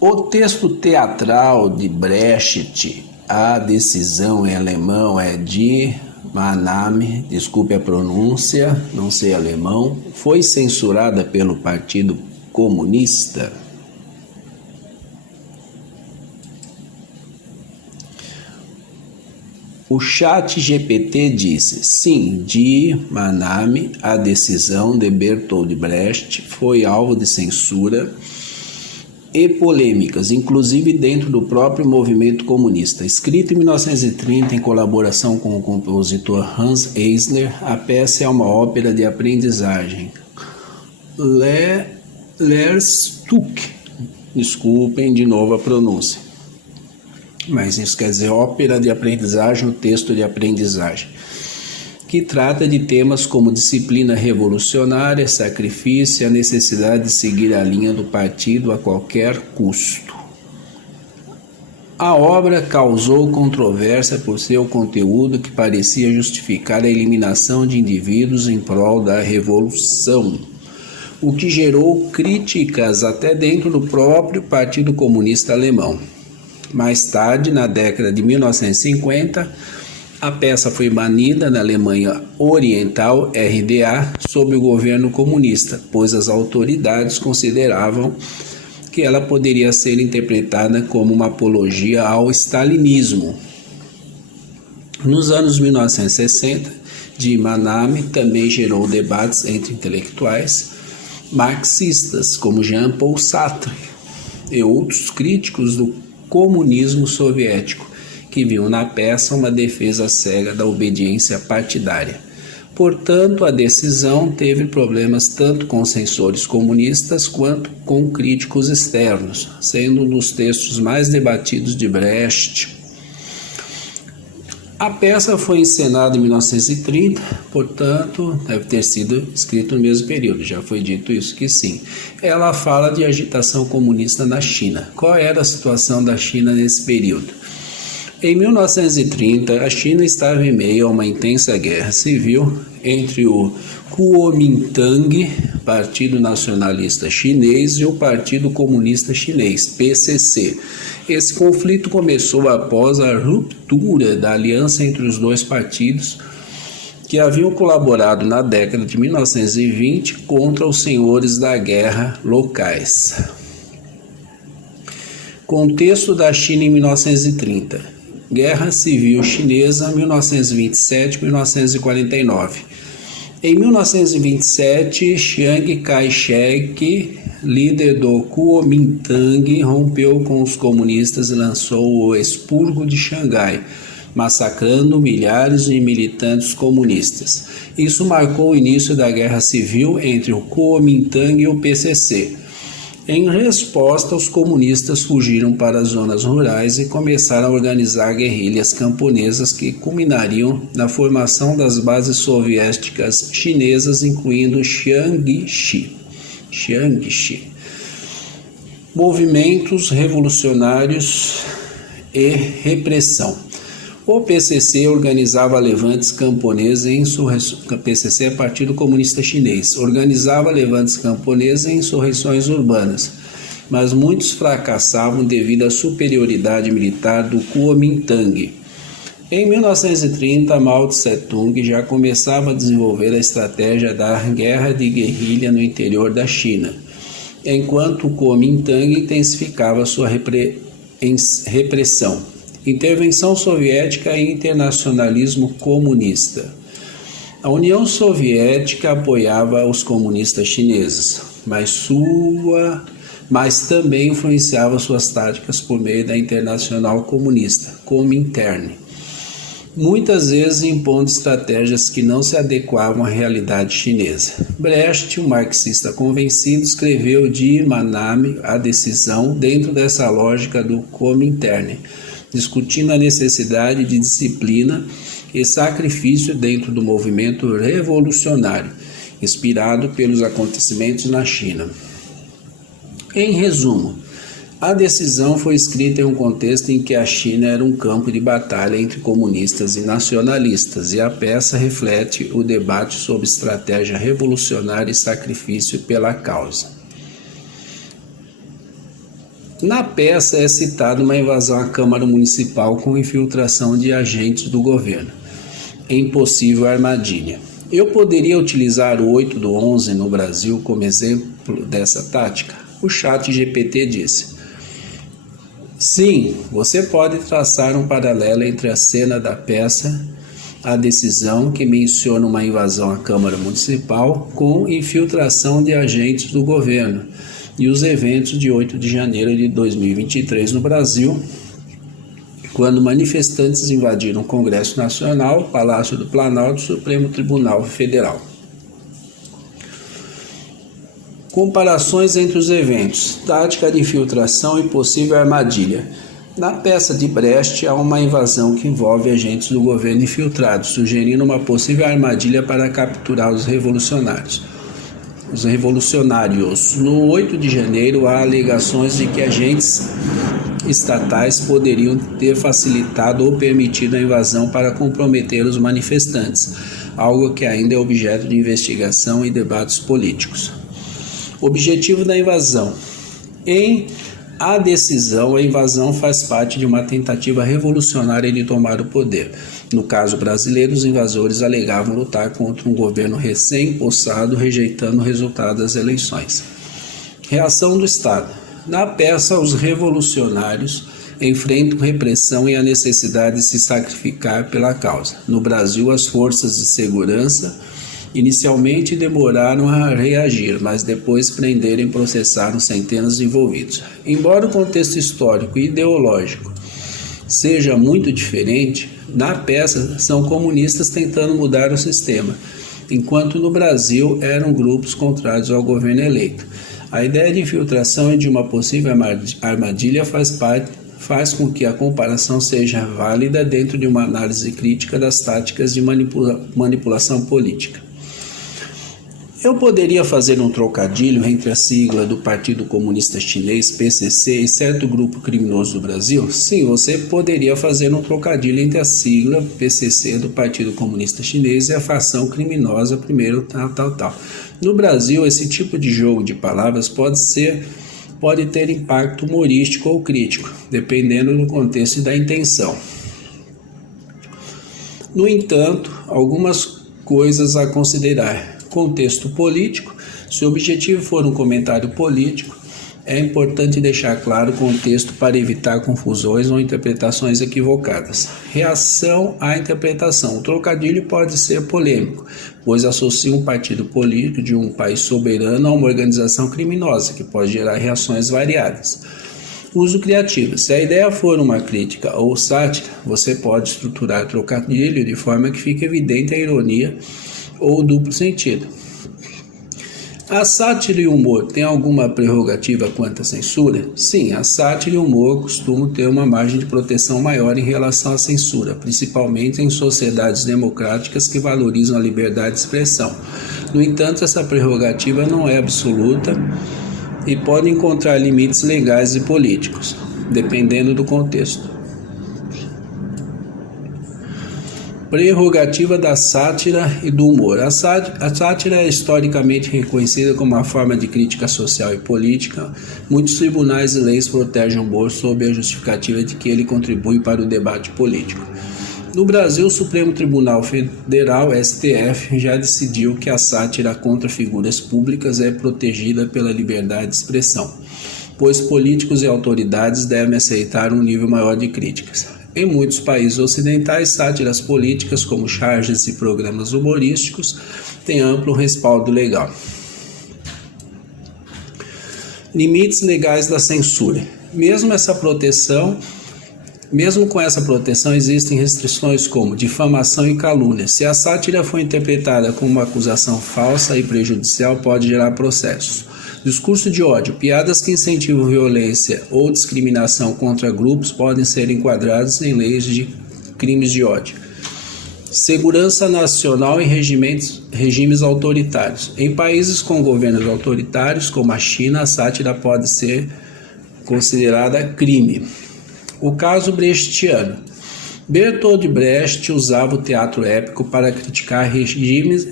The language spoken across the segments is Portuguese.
O texto teatral de Brecht, A Decisão em alemão é de Maname, desculpe a pronúncia, não sei alemão, foi censurada pelo Partido Comunista. O chat GPT disse, sim, de Maname, A Decisão de Bertolt Brecht foi alvo de censura e polêmicas, inclusive dentro do próprio movimento comunista. Escrito em 1930 em colaboração com o compositor Hans Eisler, a peça é uma ópera de aprendizagem. Lehrstück, desculpem de novo a pronúncia, mas isso quer dizer ópera de aprendizagem, o texto de aprendizagem, que trata de temas como disciplina revolucionária, sacrifício e a necessidade de seguir a linha do partido a qualquer custo. A obra causou controvérsia por seu conteúdo que parecia justificar a eliminação de indivíduos em prol da revolução, o que gerou críticas até dentro do próprio Partido Comunista Alemão. Mais tarde, na década de 1950, a peça foi banida na Alemanha Oriental, RDA, sob o governo comunista, pois as autoridades consideravam que ela poderia ser interpretada como uma apologia ao stalinismo. Nos anos 1960, de Maname também gerou debates entre intelectuais marxistas, como Jean-Paul Sartre e outros críticos do comunismo soviético, que viu na peça uma defesa cega da obediência partidária. Portanto, a decisão teve problemas tanto com censores comunistas quanto com críticos externos, sendo um dos textos mais debatidos de Brecht. A peça foi encenada em 1930, portanto, deve ter sido escrita no mesmo período, já foi dito isso que sim. Ela fala de agitação comunista na China. Qual era a situação da China nesse período? Em 1930, a China estava em meio a uma intensa guerra civil entre o Kuomintang, Partido Nacionalista Chinês, e o Partido Comunista Chinês, PCC. Esse conflito começou após a ruptura da aliança entre os dois partidos que haviam colaborado na década de 1920 contra os senhores da guerra locais. Contexto da China em 1930. Guerra Civil Chinesa, 1927-1949. Em 1927, Chiang Kai-shek, líder do Kuomintang, rompeu com os comunistas e lançou o Expurgo de Xangai, massacrando milhares de militantes comunistas. Isso marcou o início da guerra civil entre o Kuomintang e o PCC. Em resposta, os comunistas fugiram para as zonas rurais e começaram a organizar guerrilhas camponesas que culminariam na formação das bases soviéticas chinesas, incluindo Jiangxi. Movimentos revolucionários e repressão. O PCC organizava levantes camponeses e insurreições. PCC é Partido Comunista Chinês. Organizava levantes camponeses e insurreições urbanas, mas muitos fracassavam devido à superioridade militar do Kuomintang. Em 1930, Mao Tse-tung já começava a desenvolver a estratégia da guerra de guerrilha no interior da China, enquanto o Kuomintang intensificava sua repressão. Intervenção soviética e internacionalismo comunista. A União Soviética apoiava os comunistas chineses, mas também influenciava suas táticas por meio da Internacional Comunista, Comintern, muitas vezes impondo estratégias que não se adequavam à realidade chinesa. Brecht, um marxista convencido, escreveu de Maname, A Decisão, dentro dessa lógica do Comintern, discutindo a necessidade de disciplina e sacrifício dentro do movimento revolucionário, inspirado pelos acontecimentos na China. Em resumo, a decisão foi escrita em um contexto em que a China era um campo de batalha entre comunistas e nacionalistas, e a peça reflete o debate sobre estratégia revolucionária e sacrifício pela causa. Na peça é citada uma invasão à Câmara Municipal com infiltração de agentes do governo, em possível armadilha. Eu poderia utilizar o 8/11 no Brasil como exemplo dessa tática? O ChatGPT disse: sim, você pode traçar um paralelo entre a cena da peça, a decisão que menciona uma invasão à Câmara Municipal com infiltração de agentes do governo e os eventos de 8 de janeiro de 2023 no Brasil, quando manifestantes invadiram o Congresso Nacional, Palácio do Planalto e o Supremo Tribunal Federal. Comparações entre os eventos, tática de infiltração e possível armadilha. Na peça de Brecht, há uma invasão que envolve agentes do governo infiltrados, sugerindo uma possível armadilha para capturar os revolucionários. No 8 de janeiro, há alegações de que agentes estatais poderiam ter facilitado ou permitido a invasão para comprometer os manifestantes, algo que ainda é objeto de investigação e debates políticos. Objetivo da invasão. Em A Decisão, a invasão faz parte de uma tentativa revolucionária de tomar o poder. No caso brasileiro, os invasores alegavam lutar contra um governo recém-impossado, rejeitando o resultado das eleições. Reação do Estado. Na peça, os revolucionários enfrentam repressão e a necessidade de se sacrificar pela causa. No Brasil, as forças de segurança inicialmente demoraram a reagir, mas depois prenderam e processaram centenas de envolvidos. Embora o contexto histórico e ideológico seja muito diferente, na peça são comunistas tentando mudar o sistema, enquanto no Brasil eram grupos contrários ao governo eleito. A ideia de infiltração e de uma possível armadilha faz com que a comparação seja válida dentro de uma análise crítica das táticas de manipulação política. Eu poderia fazer um trocadilho entre a sigla do Partido Comunista Chinês, PCC, e certo grupo criminoso do Brasil? Sim, você poderia fazer um trocadilho entre a sigla PCC do Partido Comunista Chinês e a facção criminosa primeiro tal. No Brasil, esse tipo de jogo de palavras pode ter impacto humorístico ou crítico, dependendo do contexto e da intenção. No entanto, algumas coisas a considerar. Contexto político. Se o objetivo for um comentário político, é importante deixar claro o contexto para evitar confusões ou interpretações equivocadas. Reação à interpretação. O trocadilho pode ser polêmico, pois associa um partido político de um país soberano a uma organização criminosa, que pode gerar reações variadas. Uso criativo. Se a ideia for uma crítica ou sátira, você pode estruturar o trocadilho de forma que fique evidente a ironia ou duplo sentido. A sátira e o humor têm alguma prerrogativa quanto à censura? Sim, a sátira e o humor costumam ter uma margem de proteção maior em relação à censura, principalmente em sociedades democráticas que valorizam a liberdade de expressão. No entanto, essa prerrogativa não é absoluta e pode encontrar limites legais e políticos, dependendo do contexto. Prerrogativa da sátira e do humor. A sátira é historicamente reconhecida como uma forma de crítica social e política. Muitos tribunais e leis protegem o humor sob a justificativa de que ele contribui para o debate político. No Brasil, o Supremo Tribunal Federal, STF, já decidiu que a sátira contra figuras públicas é protegida pela liberdade de expressão, pois políticos e autoridades devem aceitar um nível maior de críticas. Em muitos países ocidentais, sátiras políticas, como charges e programas humorísticos, têm amplo respaldo legal. Limites legais da censura. Mesmo com essa proteção, existem restrições como difamação e calúnia. Se a sátira for interpretada como uma acusação falsa e prejudicial, pode gerar processos. Discurso de ódio. Piadas que incentivam violência ou discriminação contra grupos podem ser enquadrados em leis de crimes de ódio. Segurança nacional em regimes autoritários. Em países com governos autoritários, como a China, a sátira pode ser considerada crime. O caso brechtiano. Bertolt Brecht usava o teatro épico para criticar regimes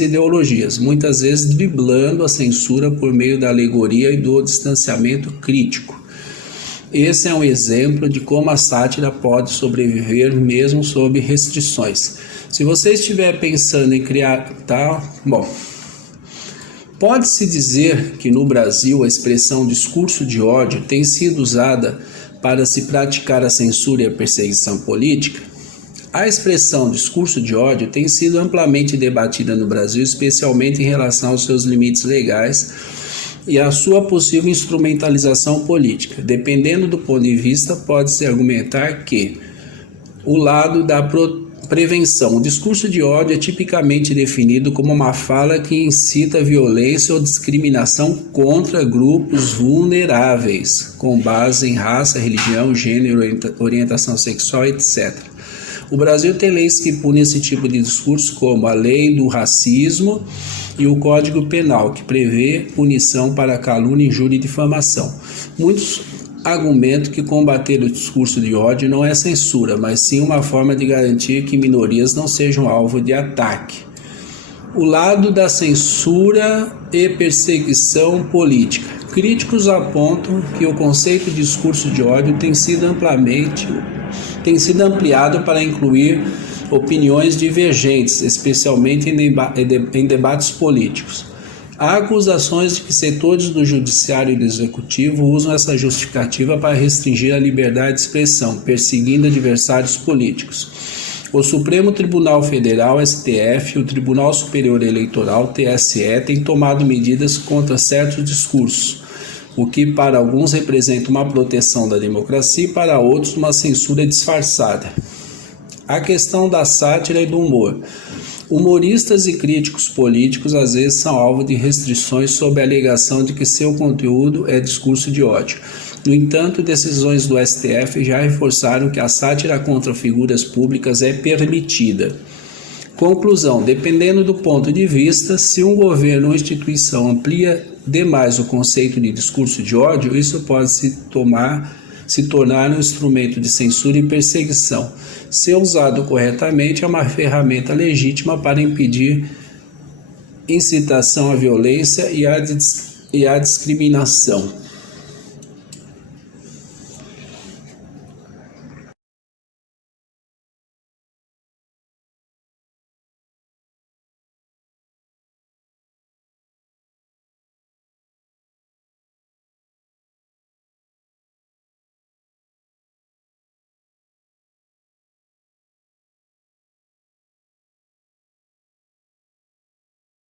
e ideologias, muitas vezes driblando a censura por meio da alegoria e do distanciamento crítico. Esse é um exemplo de como a sátira pode sobreviver mesmo sob restrições. Se você estiver pensando em criar pode-se dizer que no Brasil a expressão discurso de ódio tem sido usada para se praticar a censura e a perseguição política? A expressão discurso de ódio tem sido amplamente debatida no Brasil, especialmente em relação aos seus limites legais e à sua possível instrumentalização política. Dependendo do ponto de vista, pode-se argumentar que o lado da prevenção. O discurso de ódio é tipicamente definido como uma fala que incita violência ou discriminação contra grupos vulneráveis, com base em raça, religião, gênero, orientação sexual, etc. O Brasil tem leis que punem esse tipo de discurso, como a Lei do Racismo e o Código Penal, que prevê punição para calúnia, injúria e difamação. Muitos argumentam que combater o discurso de ódio não é censura, mas sim uma forma de garantir que minorias não sejam alvo de ataque. O lado da censura e perseguição política. Críticos apontam que o conceito de discurso de ódio tem sido ampliado para incluir opiniões divergentes, especialmente em debates políticos. Há acusações de que setores do judiciário e do executivo usam essa justificativa para restringir a liberdade de expressão, perseguindo adversários políticos. O Supremo Tribunal Federal, STF, e o Tribunal Superior Eleitoral, TSE, têm tomado medidas contra certos discursos, o que para alguns representa uma proteção da democracia e para outros uma censura disfarçada. A questão da sátira e do humor. Humoristas e críticos políticos às vezes são alvo de restrições sob a alegação de que seu conteúdo é discurso de ódio. No entanto, decisões do STF já reforçaram que a sátira contra figuras públicas é permitida. Conclusão: dependendo do ponto de vista, se um governo ou instituição amplia demais o conceito de discurso de ódio, isso pode se tornar um instrumento de censura e perseguição. Se usado corretamente, é uma ferramenta legítima para impedir incitação à violência e à discriminação.